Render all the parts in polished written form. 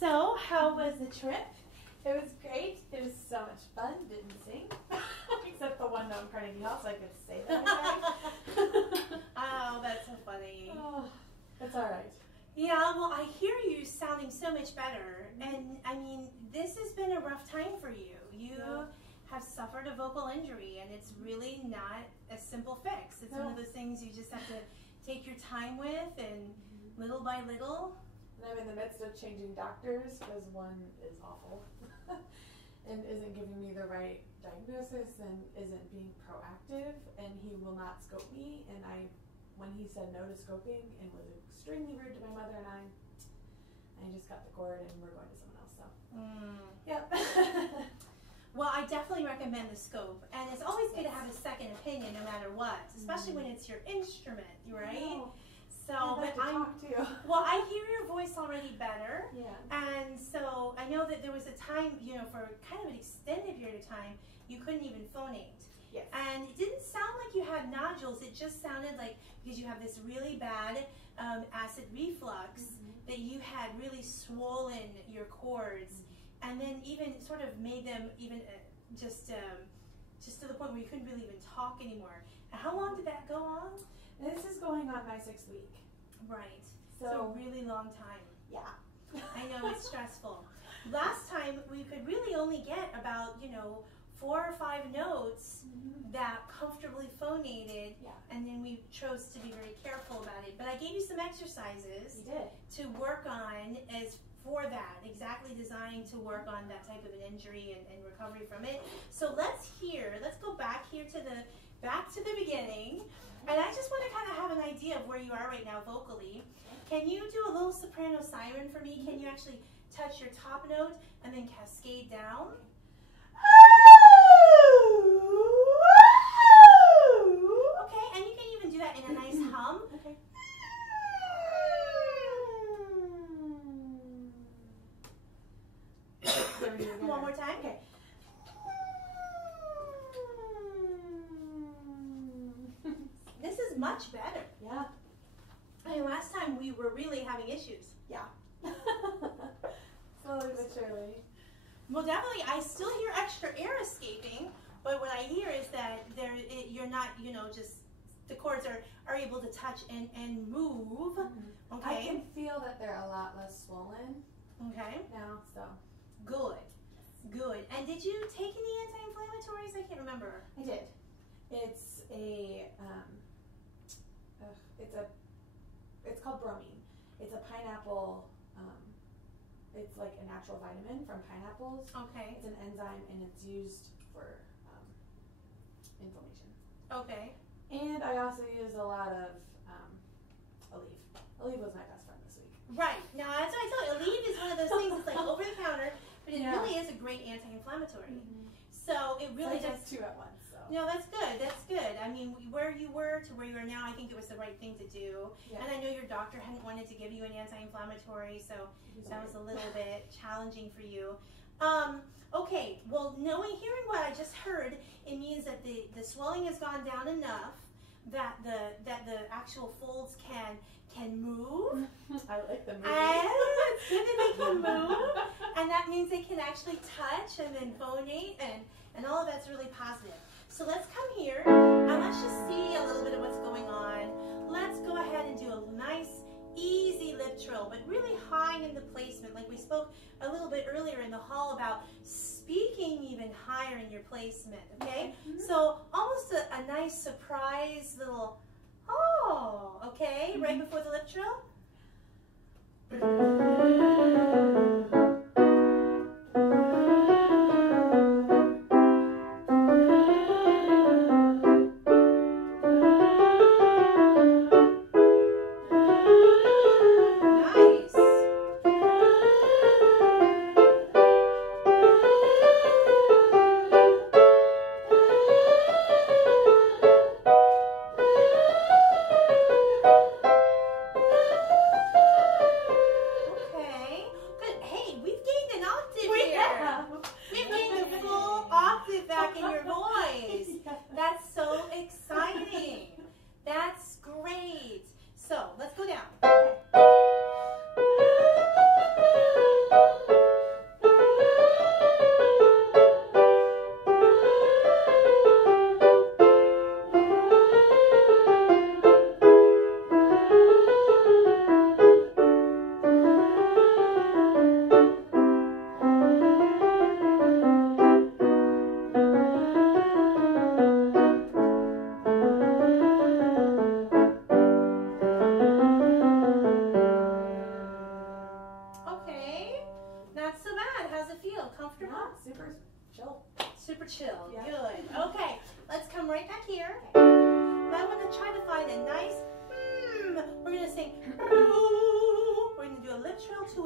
So, how was the trip? It was great. It was so much fun. Didn't sing. Except the one note in Carnegie Hall, so I could say that. Oh, that's so funny. Oh, it's all right. Yeah, well, I hear you sounding so much better. And, I mean, this has been a rough time for you. You have suffered a vocal injury, and it's really not a simple fix. It's one of those things you just have to take your time with, and little by little. And I'm in the midst of changing doctors because one is awful and isn't giving me the right diagnosis and isn't being proactive, and he will not scope me. And when he said no to scoping and was extremely rude to my mother and I just got the cord and we're going to someone else. So, yep. Well, I definitely recommend the scope, and it's always good to have a second opinion no matter what, especially when it's your instrument, right? So, I'd like to talk too. Well, I hear your voice already better. Yeah. And so I know that there was a time, you know, for kind of an extended period of time, you couldn't even phonate. Yes. And it didn't sound like you had nodules. It just sounded like, because you have this really bad acid reflux, that you had really swollen your cords, and then even sort of made them even just to the point where you couldn't really even talk anymore. And how long did that go on? This is going on my 6th week. Right. So So a really long time. yeah. I know, it's stressful. Last time we could really only get about, you know, 4 or 5 notes that comfortably phonated, and then we chose to be very careful about it. But I gave you some exercises to work on for that, exactly designed to work on that type of an injury and recovery from it. So let's go back here to the beginning. And I just want to kind of have an idea of where you are right now vocally. Can you do a little soprano siren for me? Can you actually touch your top note and then cascade down? Okay, and you can even do that in a nice hum. Okay. One more time. Okay. This is much better. Yeah. I mean, last time we were really having issues. Yeah. Slowly but surely. Well, definitely, I still hear extra air escaping, but what I hear is that you're not, you know, just the cords are able to touch and move. Okay. I can feel that they're a lot less swollen. Okay. Now, so. Good. Good. And did you take any anti-inflammatories? I can't remember. I did. It's it's called bromine. It's a pineapple. It's like a natural vitamin from pineapples. Okay. It's an enzyme and it's used for inflammation. Okay. And I also use a lot of Aleve. Aleve was my best friend this week. Right. Now, that's what I thought. Aleve is one of those things that's like over the counter, but it really is a great anti-inflammatory. So it really so I does. took 2 at once. So. No, that's good. That's good. I mean, where you were to where you are now, I think it was the right thing to do. Yeah. And I know your doctor hadn't wanted to give you an anti-inflammatory, so that was a little bit challenging for you. Okay. Well, hearing what I just heard, it means that the swelling has gone down enough that the actual folds can move. I like the movie. And it's good that they can move, and that means they can actually touch and then phonate, and all of that's really positive. So let's come here, and let's just see a little bit of what's going on. Let's go ahead and do a nice, easy lip trill, but really high in the placement, like we spoke a little bit earlier in the hall about speaking even higher in your placement, okay? So almost a nice surprise little, okay, right before the lip trill.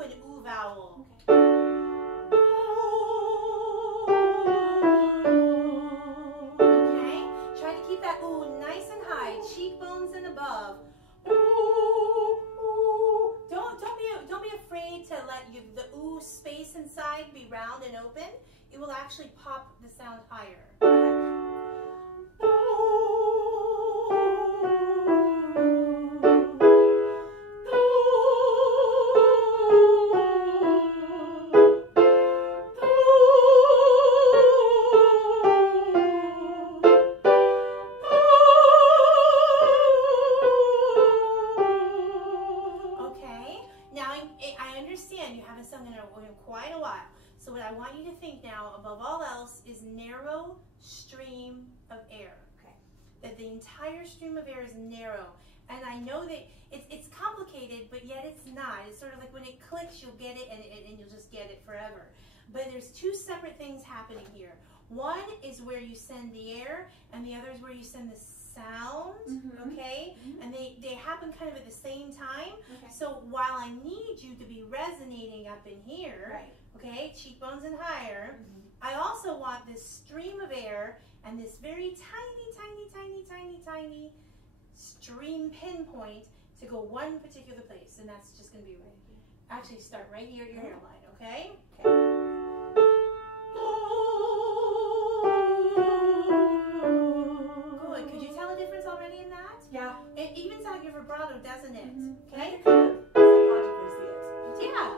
an ooh vowel. Okay? Try to keep that ooh nice and high, cheekbones and above. Don't be afraid to let the ooh space inside be round and open. It will actually pop the sound higher. I understand you haven't sung in quite a while. So what I want you to think now, above all else, is narrow stream of air. Okay. That the entire stream of air is narrow. And I know that it's complicated, but yet it's not. It's sort of like when it clicks, you'll get it, and you'll just get it forever. But there's two separate things happening here. One is where you send the air, and the other is where you send the sound, okay? And they happen kind of at the same time. Okay. So while I need you to be resonating up in here, okay, cheekbones and higher, I also want this stream of air and this very tiny, tiny, tiny, tiny, tiny stream pinpoint to go one particular place, and that's just going to be right here. Actually, start right here at your hairline, okay? Good. Could you tell a difference already in that? Yeah. It evens out your vibrato, doesn't it? Okay? Psychologically see it. Yeah.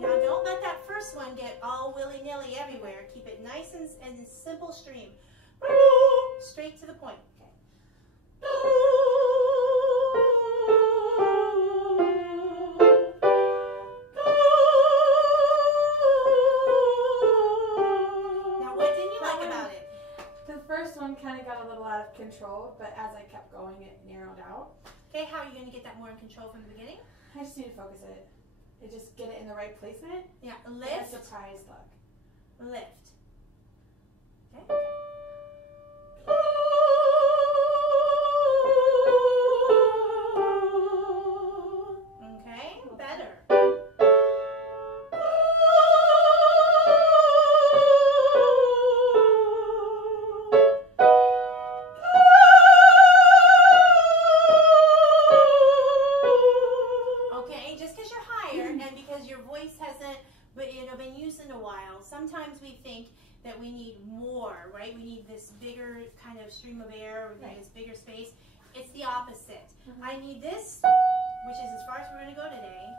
Now don't let that first one get all willy-nilly everywhere. Keep it nice and simple stream. Straight to the point. Kind of got a little out of control, but as I kept going, it narrowed out. Okay, how are you going to get that more in control from the beginning? I just need to focus it. And just get it in the right placement. Yeah, lift. A surprise look. Lift. Okay. Okay, better. Been used in a while. Sometimes we think that we need more, right? We need this bigger kind of stream of air, we need this bigger space. It's the opposite. I need this, which is as far as we're going to go today,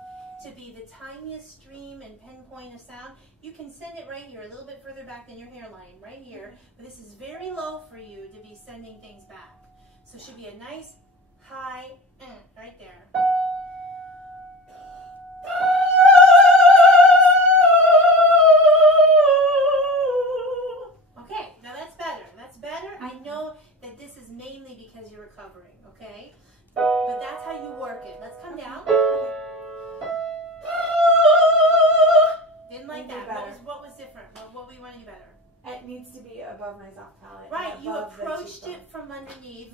to be the tiniest stream and pinpoint of sound. You can send it right here, a little bit further back than your hairline, right here. But this is very low for you to be sending things back. So it should be a nice, high, right there. Mainly because you're recovering, okay? But that's how you work it. Let's come down. Didn't like that. What was different? What we want to do better? It needs to be above my soft palate. Right, you approached it from underneath.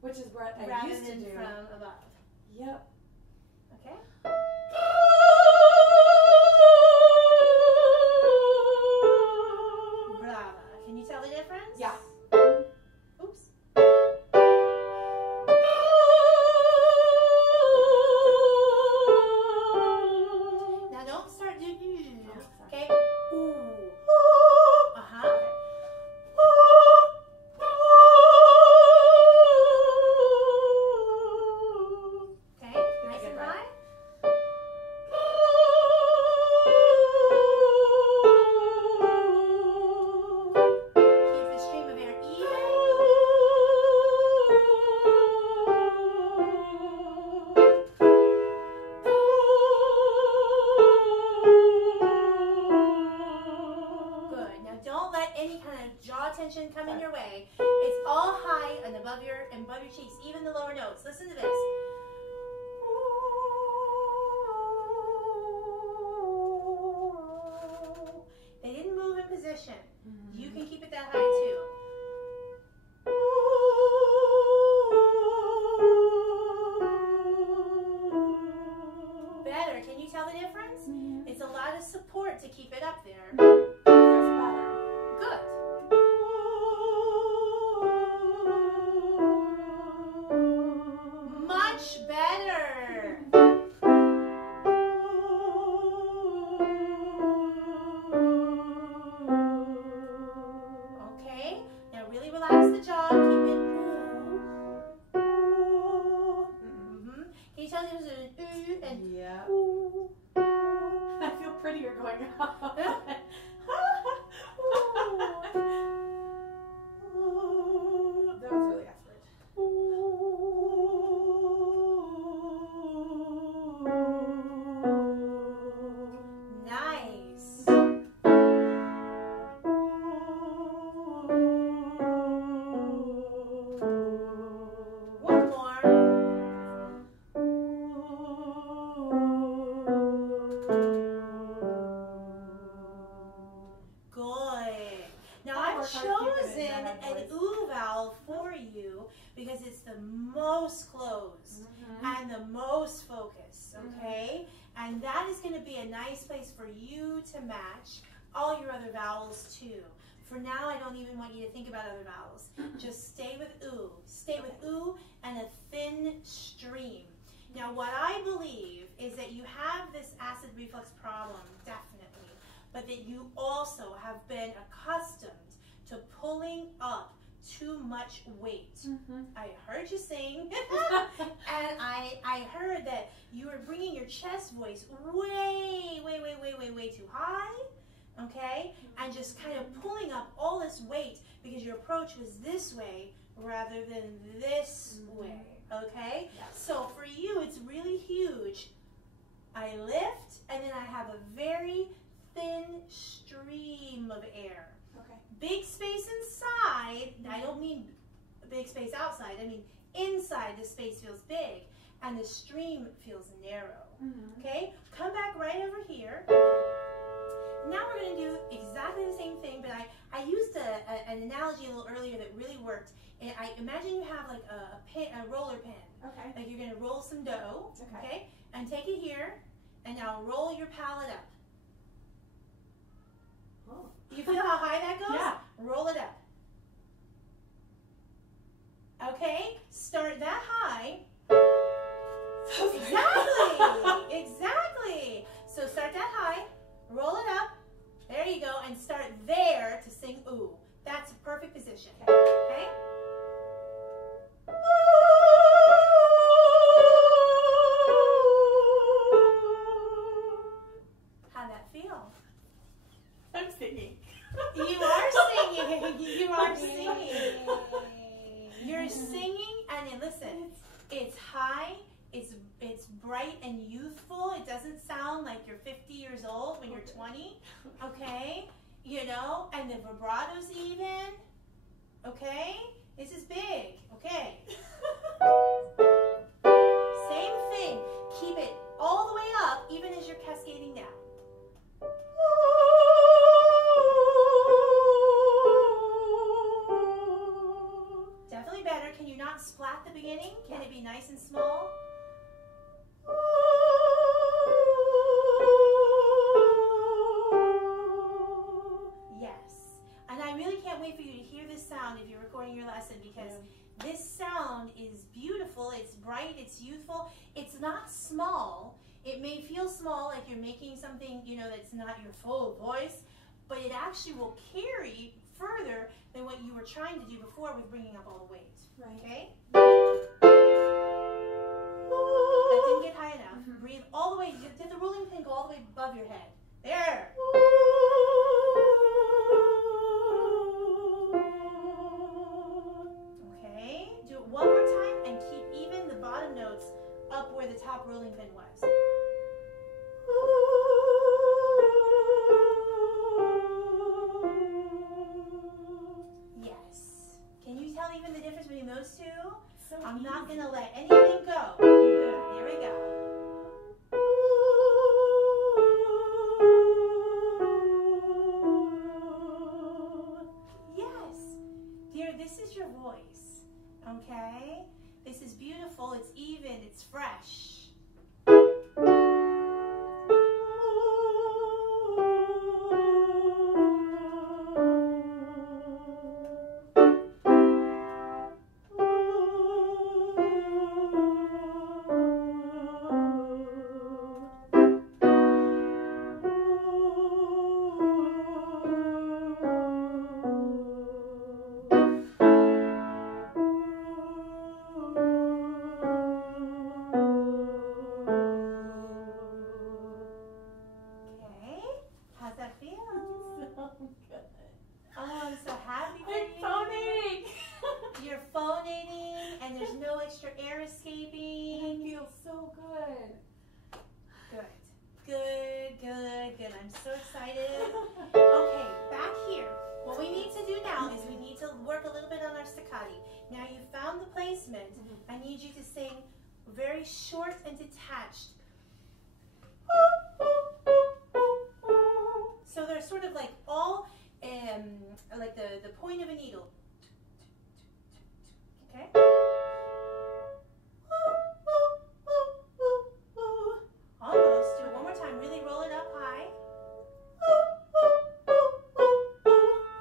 Which is what I used to do. Rather than from above. Yep. Okay? Brava. Can you tell the difference? Yeah. Come in your way. It's all high and above your cheeks, even the lower notes. Listen to this. They didn't move in position. position. You can keep it that high too. Better. Can you tell the difference? It's a lot of support to keep it up there. Good. Much better. Okay, now really relax the jaw. Keep it ooh. Ooh. Can you tell there's an ooh and ooh? I feel prettier going up. That was really effort. Nice. One more. Good. Now I've chosen an ooh vowel for you because it's the most closed and the most focused, okay? And that is going to be a nice place for you to match all your other vowels too. For now, I don't even want you to think about other vowels. Just stay with ooh. Stay with ooh and a thin stream. Now, what I believe is that you have this acid reflux problem, definitely, but that you also have been accustomed to pulling up too much weight. I heard you sing, and I heard that you were bringing your chest voice way too high, okay? And just kind of pulling up all this weight because your approach was this way rather than this way, okay? So for you, it's really huge. I lift, and then I have a very thin stream of air. Okay. Big space inside, I don't mean big space outside, I mean inside the space feels big and the stream feels narrow. Okay? Come back right over here. Now we're going to do exactly the same thing, but I used an analogy a little earlier that really worked. And I imagine you have like a roller pin. Okay. Like you're going to roll some dough, Okay. And take it here, and now roll your palette up. Oh. You feel how high that goes? Yeah. Roll it up. Okay, start that high. Exactly, exactly. So start that high, roll it up. There you go, and start there to sing ooh. That's a perfect position. Okay? How'd that feel? I'm singing. You are singing. You are singing. You're singing, and then listen, it's high, it's bright and youthful. It doesn't sound like you're 50 years old when you're 20, okay? You know, and the vibrato's even, okay? This is big, okay? Same thing. Keep it all the way up, even as you're cascading down. Definitely better. Can you not splat the beginning? Can it be nice and small? Yes. And I really can't wait for you to hear this sound if you're recording your lesson, because this sound is beautiful. It's bright. It's youthful. It's not small. It may feel small, like you're making something, you know, that's not your full voice, but it actually will carry further than what you were trying to do before with bringing up all the weight. Right. Okay? That didn't get high enough. Breathe all the way. Did the rolling pin go all the way above your head? There. Okay. Do it one more time and keep even the bottom notes up where the top rolling pin was. Yes. Can you tell even the difference between those two? So I'm not easy. going to let anything go. Here we go. very short and detached. So they're sort of like all like the point of a needle. Okay? Almost. Do it one more time. Really roll it up high.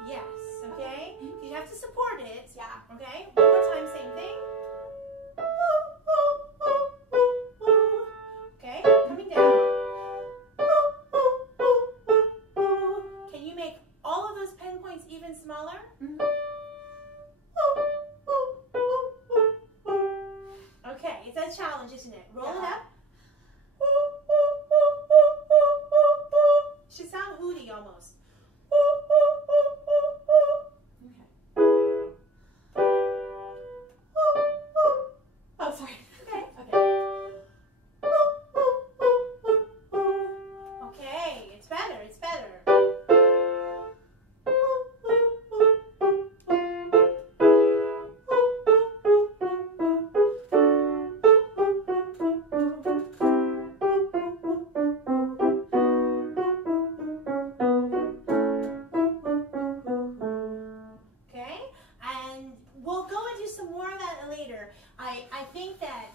Yes, okay? You have to support it. Yeah. Okay? One more time, same thing. Okay? Coming down. Can you make all of those pen points even smaller? Okay, it's a challenge, isn't it? Roll it up. Should sound hooty almost. Oh, sorry. Okay. Okay, it's better, it's better. Okay, and we'll go and do some more of that later. I think that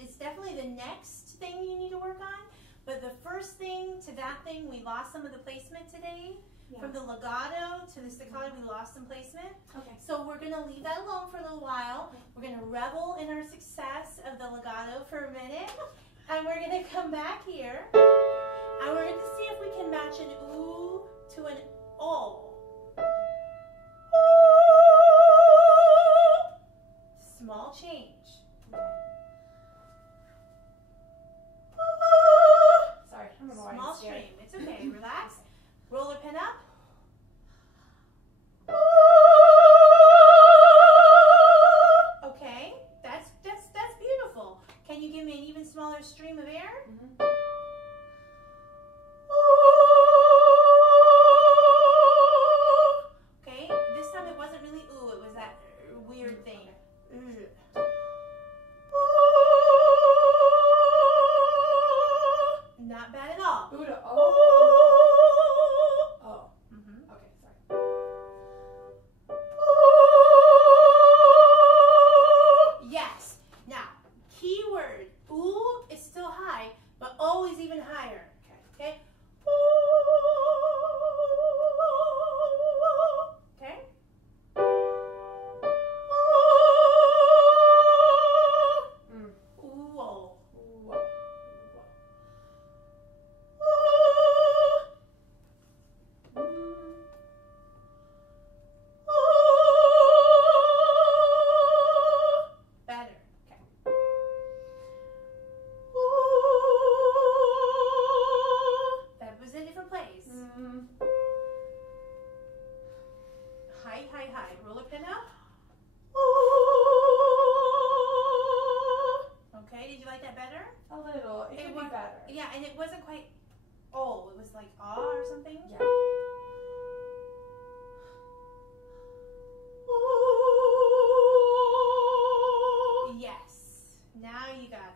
it's definitely the next thing you need to work on. But the first thing to that thing, we lost some of the placement today. Yeah. From the legato to the staccato, we lost some placement. Okay. So we're going to leave that alone for a little while. Okay. We're going to revel in our success of the legato for a minute. And we're going to come back here. And we're going to see if we can match an ooh to an oh. Small change. Sorry, I don't know why Small stream. It's okay. Relax. Roller pin up. Okay, that's beautiful. Can you give me an even smaller stream of air? Okay, this time it wasn't really ooh, it was that weird thing. Not bad at all. Ooh to oh. Oh. Okay, sorry. Yes. Now, keyword ooh is still high, but oh is even higher. Okay. Okay. High. Roller pin up. Okay, did you like that better? A little. It could be better. Yeah, and it wasn't quite oh, it was like ah or something. Yeah. Yes. Now you got it.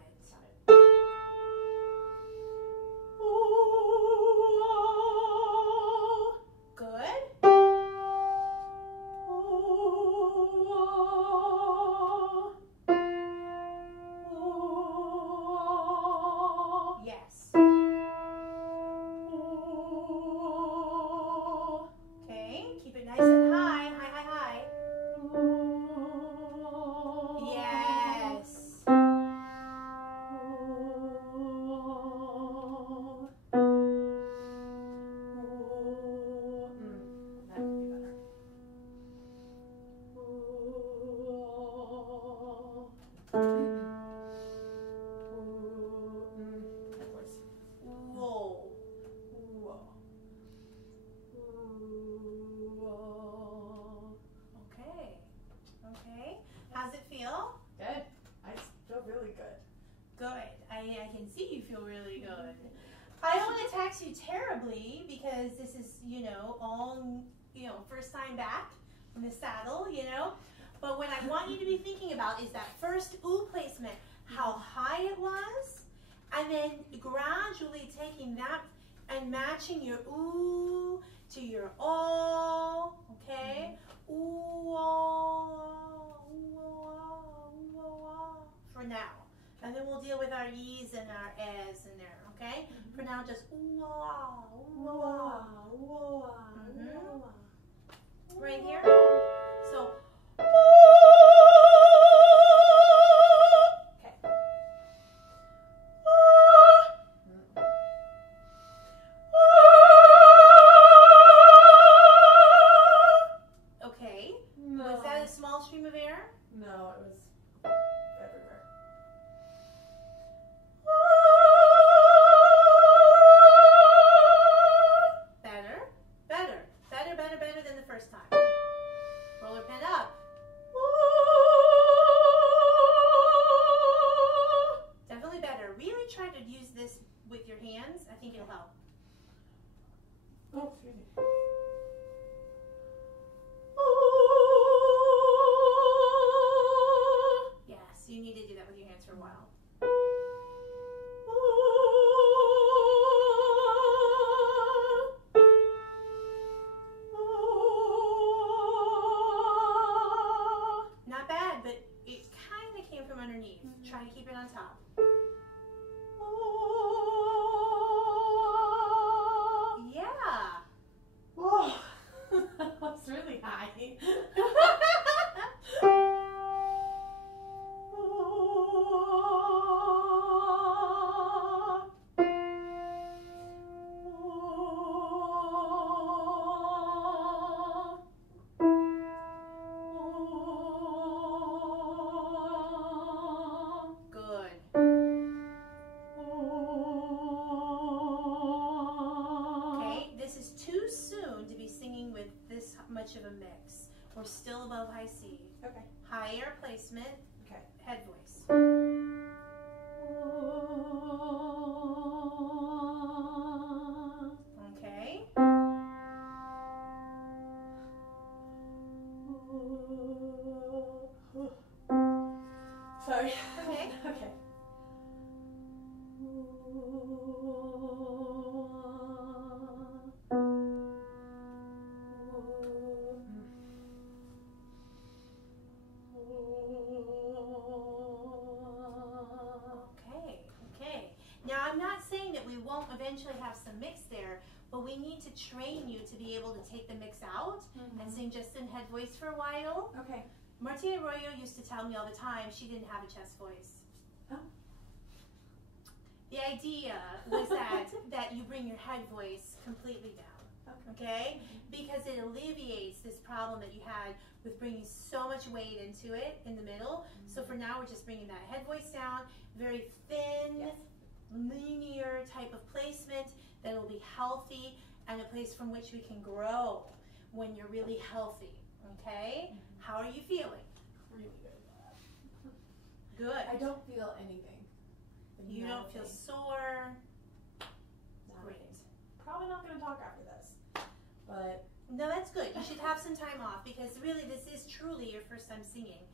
I can see you feel really good. I don't want to tax you terribly because this is, all, first time back in the saddle, But what I want you to be thinking about is that first ooh placement. how high it was, and then gradually taking that and matching your ooh to your all, okay? Ooh, ah, ooh, ah, ooh, ah, for now. And then we'll deal with our e's and our ehs in there, okay? For now, just ooh, ah, ooh, ah, ooh, ah. Right here. So, okay. No. Was that a small stream of air? No, it was everywhere. Better than the first time. Roller pen up. Definitely better. Really try to use this with your hands. I think it'll help. Oh, excuse me. Yes, you need to do that with your hands for a while. Not bad, but it kind of came from underneath. Try to keep it on top. Yeah. Whoa. That's really high. Much of a mix. We're still above high C. Okay. Higher placement. Okay. Head voice. Okay. Sorry. Okay. Okay. Now, I'm not saying that we won't eventually have some mix there, but we need to train you to be able to take the mix out and sing just in head voice for a while. Okay. Martina Arroyo used to tell me all the time she didn't have a chest voice. Oh. The idea was that you bring your head voice completely down, okay? Because it alleviates this problem that you had with bringing so much weight into it in the middle. So for now, we're just bringing that head voice down, very thin, linear type of placement that will be healthy and a place from which we can grow when you're really healthy, okay? How are you feeling? Really good. Good. I don't feel anything. You don't feel sore? Great. Probably not going to talk after this, but... No, that's good. You should have some time off because really this is truly your first time singing